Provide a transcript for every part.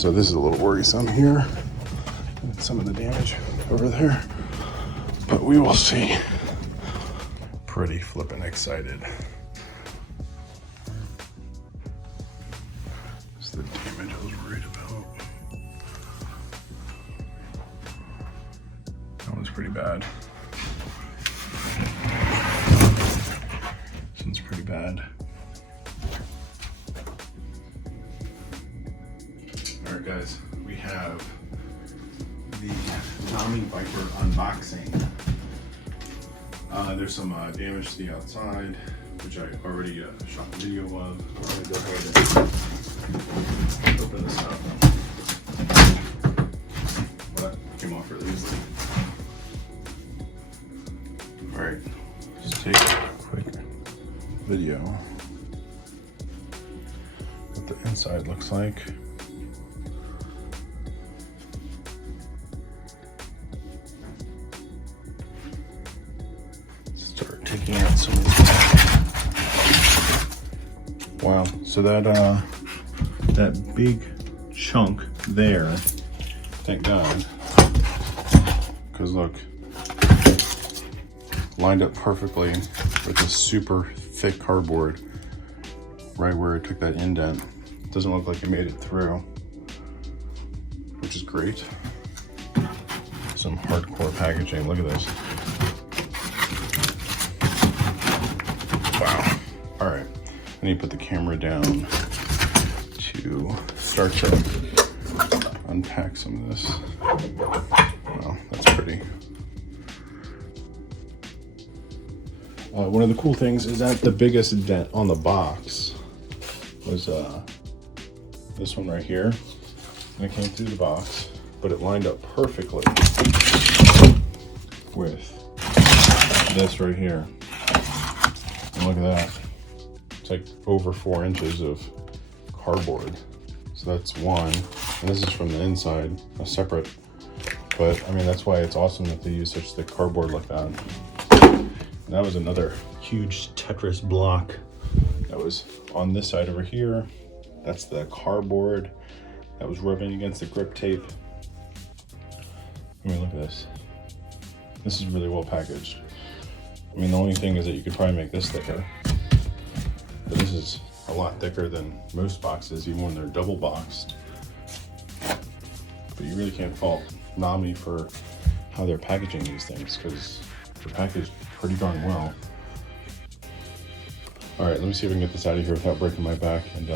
So this is a little worrisome here. And some of the damage over there. But we will see. Pretty flippin' excited. That's the damage I was worried about. That one's pretty bad. This one's pretty bad. All right, guys, we have the NAMI Viper unboxing. There's some damage to the outside, which I already shot a video of. I'm gonna go ahead and open this up. Well, that came off really easily. All right, just take a quick video. What the inside looks like. Start taking out some of these. Wow, so that big chunk there, thank God, because look, lined up perfectly with this super thick cardboard right where it took that indent. Doesn't look like it made it through, which is great. Some hardcore packaging, look at this. Wow. All right, I need to put the camera down to start to unpack some of this. Wow, that's pretty. One of the cool things is that the biggest dent on the box was this one right here. And it came through the box, but it lined up perfectly with this right here. And look at that. It's like over 4 inches of cardboard. So that's one. And this is from the inside, a separate. But I mean, that's why it's awesome that they use such thick cardboard like that. That was another huge Tetris block that was on this side over here. That's the cardboard that was rubbing against the grip tape. I mean, look at this. This is really well packaged. I mean, the only thing is that you could probably make this thicker. But this is a lot thicker than most boxes, even when they're double boxed. But you really can't fault NAMI for how they're packaging these things, because they're packaged pretty darn well. All right, let me see if I can get this out of here without breaking my back. And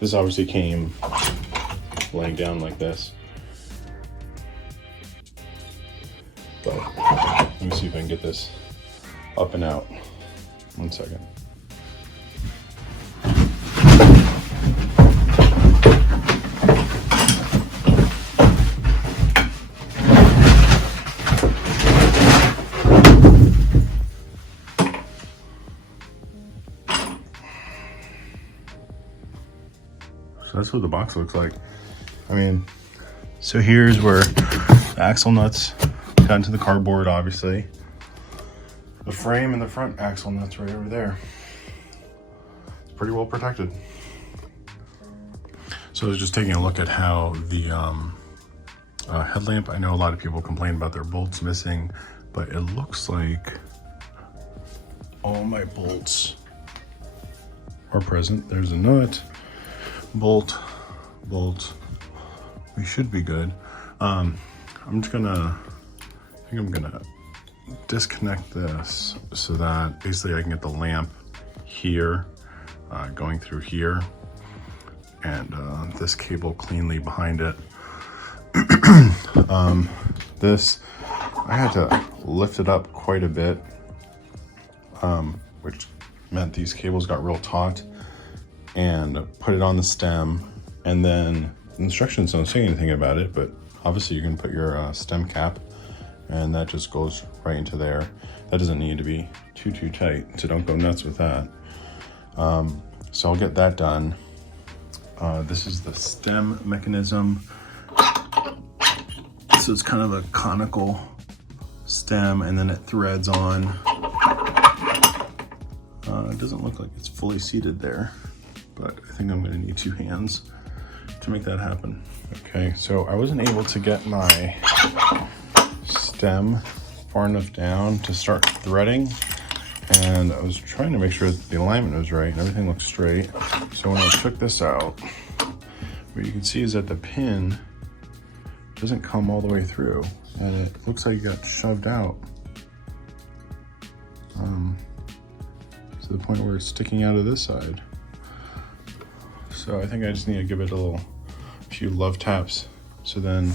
this obviously came laying down like this. But let me see if I can get this up and out. 1 second. So that's what the box looks like. I mean, so here's where the axle nuts got into the cardboard, obviously. The frame and the front axle nuts right over there. It's pretty well protected. So I was just taking a look at how the headlamp, I know a lot of people complain about their bolts missing, but it looks like all my bolts are present. There's a nut, bolt. We should be good. I think I'm gonna disconnect this so that basically I can get the lamp here, going through here, and this cable cleanly behind it. This, I had to lift it up quite a bit, which meant these cables got real taut, and put it on the stem. And then the instructions don't say anything about it, but obviously you can put your stem cap, and that just goes right into there. That doesn't need to be too tight, so don't go nuts with that. So I'll get that done. This is the stem mechanism. So it's kind of a conical stem, and then it threads on. It doesn't look like it's fully seated there, but I think I'm gonna need 2 hands to to make that happen. Okay, so I wasn't able to get my stem far enough down to start threading, and I was trying to make sure that the alignment was right and everything looked straight. So when I took this out, what you can see is that the pin doesn't come all the way through, and it looks like it got shoved out to the point where it's sticking out of this side. So I think I just need to give it a few love taps, so then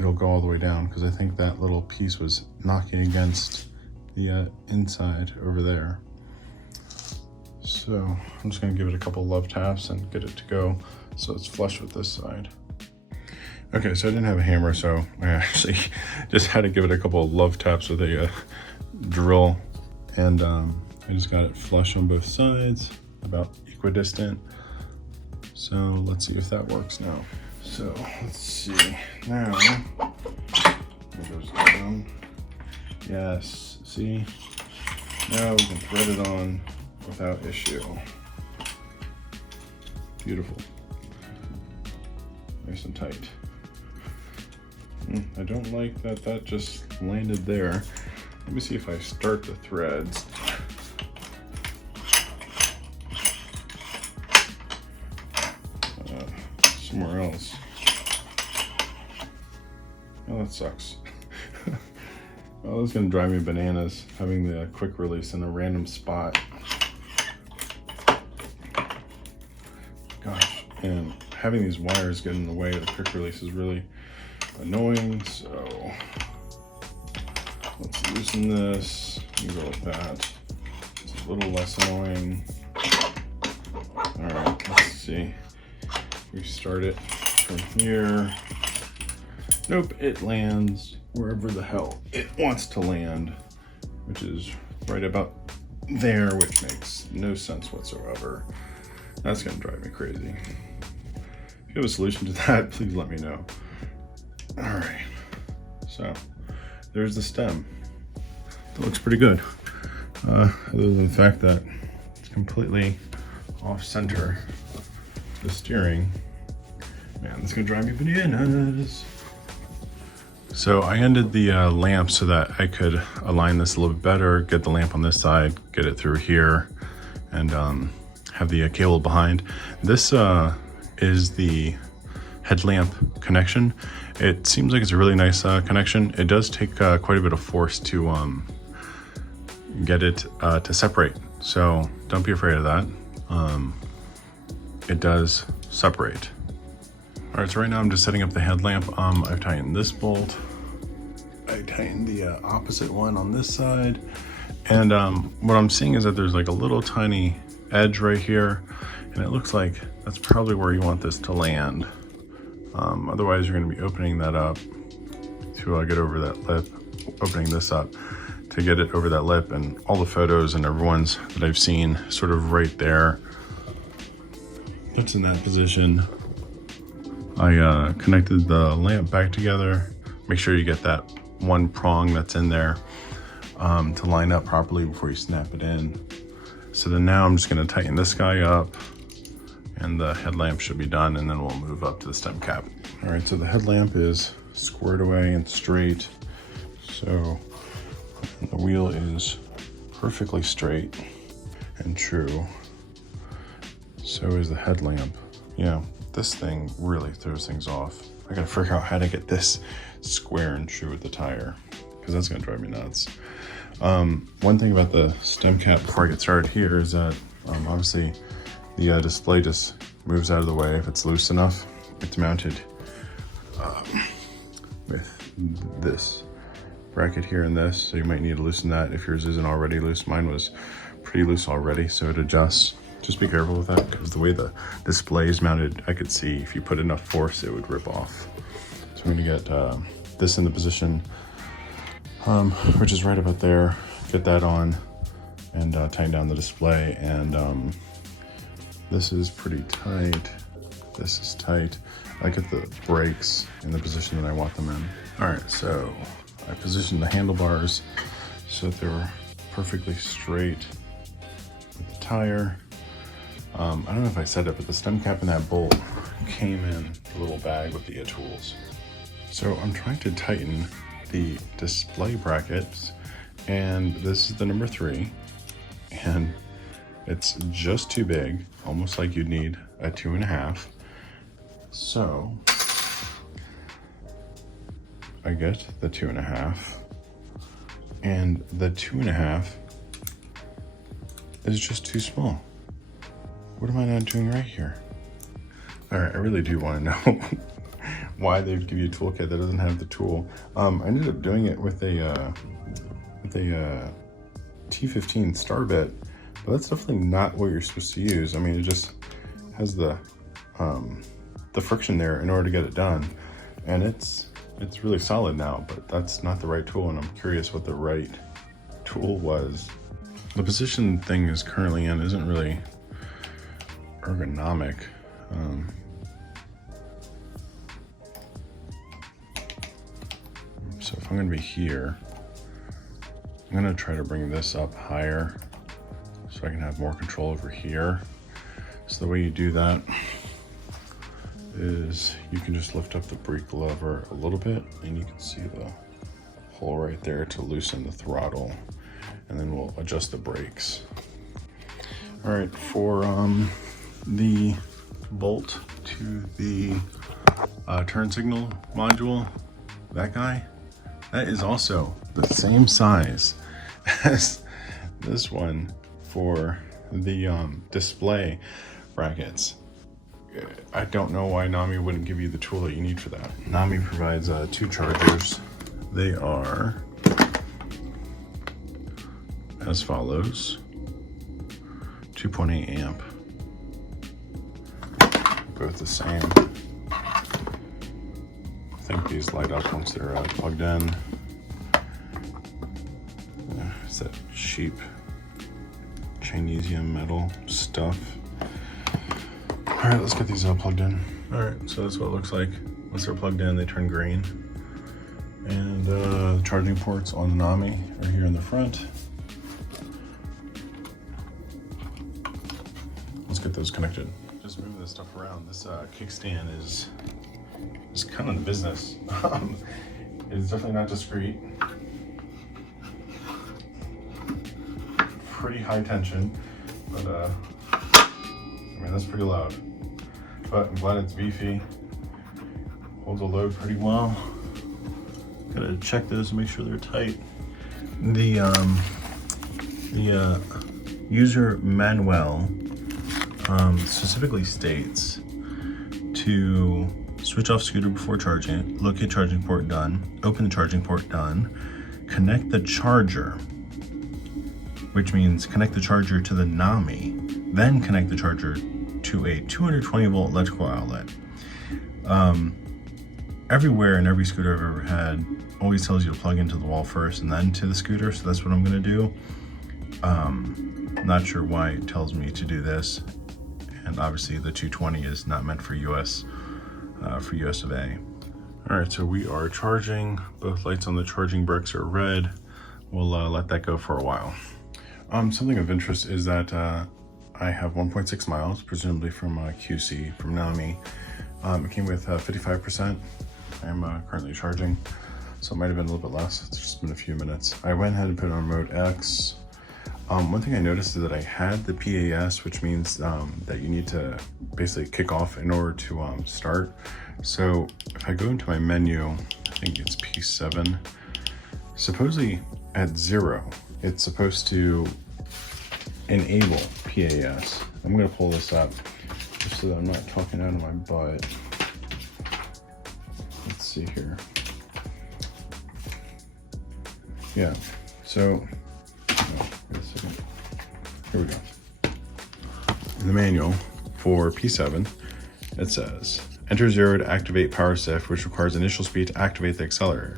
it'll go all the way down, because I think that little piece was knocking against the inside over there. So I'm just gonna give it a couple love taps and get it to go so it's flush with this side. Okay, so I didn't have a hammer, so I actually just had to give it a couple of love taps with a drill, and I just got it flush on both sides, about equidistant. So let's see if that works now. So let's see, now it goes down. Yes, see? Now we can thread it on without issue. Beautiful. Nice and tight. I don't like that that just landed there. Let me see if I start the threads. Somewhere else. Oh, that sucks. Oh, this is gonna drive me bananas, having the quick release in a random spot. Gosh, and having these wires get in the way of the quick release is really annoying, so let's loosen this and go with that. It's a little less annoying. All right, let's see. We start it from here. Nope, it lands wherever the hell it wants to land, which is right about there, which makes no sense whatsoever. That's gonna drive me crazy. If you have a solution to that, please let me know. All right, so there's the stem. That looks pretty good. Other than the fact that it's completely off center, the steering. Man, this is gonna drive me bananas. So I ended the lamp so that I could align this a little bit better, get the lamp on this side, get it through here, and have the cable behind. This is the headlamp connection. It seems like it's a really nice connection. It does take quite a bit of force to get it to separate. So don't be afraid of that. It does separate. All right, so right now I'm just setting up the headlamp. I've tightened this bolt. I tightened the opposite one on this side. And what I'm seeing is that there's like a little tiny edge right here. And it looks like that's probably where you want this to land. Otherwise, you're gonna be opening that up to get over that lip, opening this up to get it over that lip. And all the photos and everyone's that I've seen sort of right there, that's in that position. I connected the lamp back together. Make sure you get that one prong that's in there to line up properly before you snap it in. So then now I'm just gonna tighten this guy up, and the headlamp should be done, and then we'll move up to the stem cap. All right, so the headlamp is squared away and straight. So the wheel is perfectly straight and true. So is the headlamp. Yeah, this thing really throws things off. I gotta figure out how to get this square and true with the tire, because that's gonna drive me nuts. One thing about the stem cap before I get started here is that obviously the display just moves out of the way if it's loose enough. It's mounted with this bracket here and this, so you might need to loosen that if yours isn't already loose. Mine was pretty loose already, so it adjusts. Just be careful with that, because the way the display is mounted, I could see if you put enough force, it would rip off. So I'm gonna get this in the position, which is right about there. Get that on and tighten down the display. And this is pretty tight. This is tight. I get the brakes in the position that I want them in. All right, so I positioned the handlebars so that they were perfectly straight with the tire. I don't know if I said it, but the stem cap and that bolt came in a little bag with the tools. So I'm trying to tighten the display brackets, and this is the number 3, and it's just too big, almost like you'd need a 2.5. So I get the 2.5, and the 2.5 is just too small. What am I not doing right here? All right, I really do want to know why they would give you a toolkit that doesn't have the tool. I ended up doing it with a T15 star bit, but that's definitely not what you're supposed to use. I mean, it just has the friction there in order to get it done, and it's really solid now, but that's not the right tool, and I'm curious what the right tool was. The position thing is currently in isn't really ergonomic. So if I'm gonna be here, I'm gonna try to bring this up higher so I can have more control over here. So the way you do that is you can just lift up the brake lever a little bit, and you can see the hole right there to loosen the throttle, and then we'll adjust the brakes. All right, for the bolt to the turn signal module, that guy, that is also the same size as this one for the display brackets. I don't know why NAMI wouldn't give you the tool that you need for that. NAMI provides 2 chargers. They are as follows: 2.8 amp, both the same. I think these light up once they're plugged in. It's that cheap Chinesium metal stuff. All right, let's get these plugged in. All right, so that's what it looks like. Once they're plugged in, they turn green. And the charging ports on the NAMI are here in the front. Let's get those connected. Just moving this stuff around. This kickstand is kind of the business. It's definitely not discreet. Pretty high tension, but I mean, that's pretty loud. But I'm glad it's beefy. Holds a load pretty well. Gotta check those and make sure they're tight. The user manual specifically states to switch off scooter before charging, locate charging port done, open the charging port done, connect the charger, which means connect the charger to the NAMI, then connect the charger to a 220 volt electrical outlet. Everywhere in every scooter I've ever had always tells you to plug into the wall first and then to the scooter, so that's what I'm gonna do. Not sure why it tells me to do this, and obviously the 220 is not meant for US of A. All right, so we are charging. Both lights on the charging bricks are red. We'll let that go for a while. Something of interest is that I have 1.6 miles, presumably from QC, from NAMI. It came with 55%. I'm currently charging, so it might have been a little bit less. It's just been a few minutes. I went ahead and put it on mode X. One thing I noticed is that I had the PAS, which means that you need to basically kick off in order to start. So if I go into my menu, I think it's P7, supposedly at 0, it's supposed to enable PAS. I'm gonna pull this up just so that I'm not talking out of my butt. Let's see here. Yeah, so, oh, wait a second. Here we go. In the manual for P7, it says, enter 0 to activate power shift, which requires initial speed to activate the accelerator.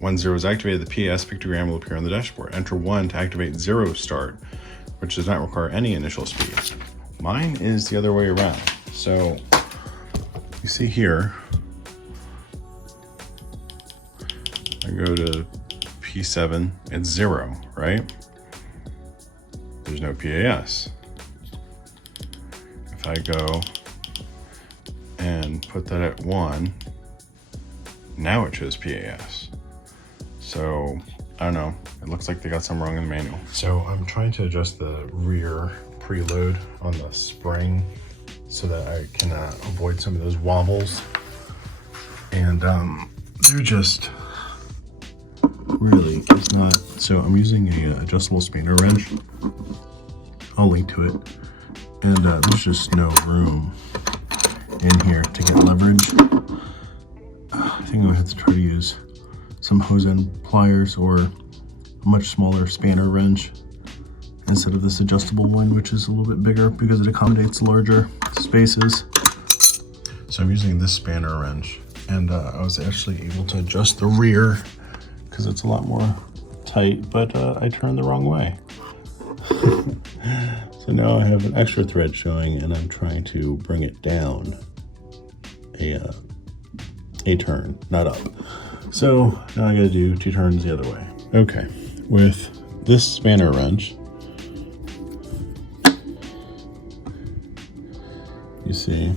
When 0 is activated, the PAS pictogram will appear on the dashboard. Enter 1 to activate 0 start, which does not require any initial speed. Mine is the other way around. So you see here, I go to P7, it's 0, right? There's no PAS. I go and put that at 1, now it shows PAS. So I don't know, it looks like they got something wrong in the manual. So I'm trying to adjust the rear preload on the spring so that I can avoid some of those wobbles. And they're just really, it's not. So I'm using a adjustable spanner wrench. I'll link to it. And there's just no room in here to get leverage. I think I'm gonna have to try to use some hose end pliers or a much smaller spanner wrench instead of this adjustable one, which is a little bit bigger because it accommodates larger spaces. So I'm using this spanner wrench, and I was actually able to adjust the rear because it's a lot more tight, but I turned the wrong way. So now I have an extra thread showing, and I'm trying to bring it down a turn, not up. So now I gotta do 2 turns the other way. Okay, with this spanner wrench, you see,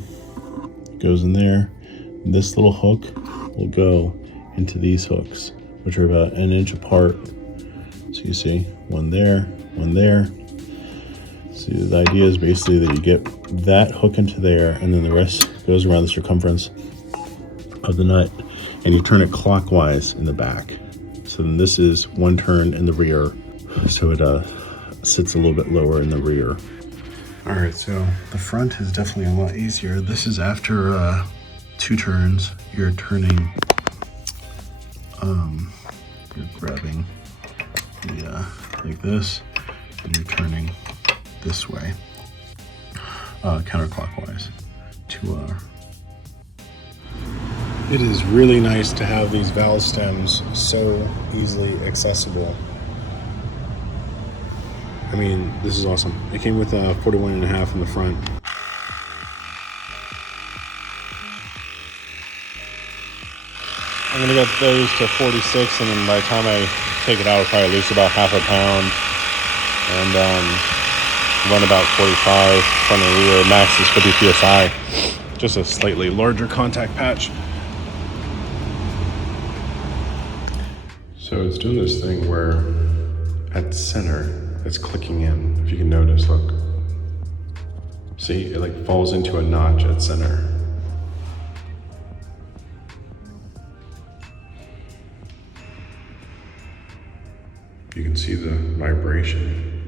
it goes in there. This little hook will go into these hooks, which are about 1 inch apart. So you see, one there, one there. So the idea is basically that you get that hook into there, and then the rest goes around the circumference of the nut, and you turn it clockwise in the back. So then this is 1 turn in the rear, so it sits a little bit lower in the rear. All right, so the front is definitely a lot easier. This is after 2 turns. You're turning, you're grabbing the like this, and you're turning this way, counterclockwise to It is really nice to have these valve stems so easily accessible. I mean, this is awesome. It came with a 41.5 in the front. I'm gonna get those to 46, and then by the time I take it out, I'll probably lose about half a pound, and run about 45 front and rear. Max is 50 psi. Just a slightly larger contact patch. So it's doing this thing where at center, it's clicking in. If you can notice, look. See, it like falls into a notch at center. You can see the vibration.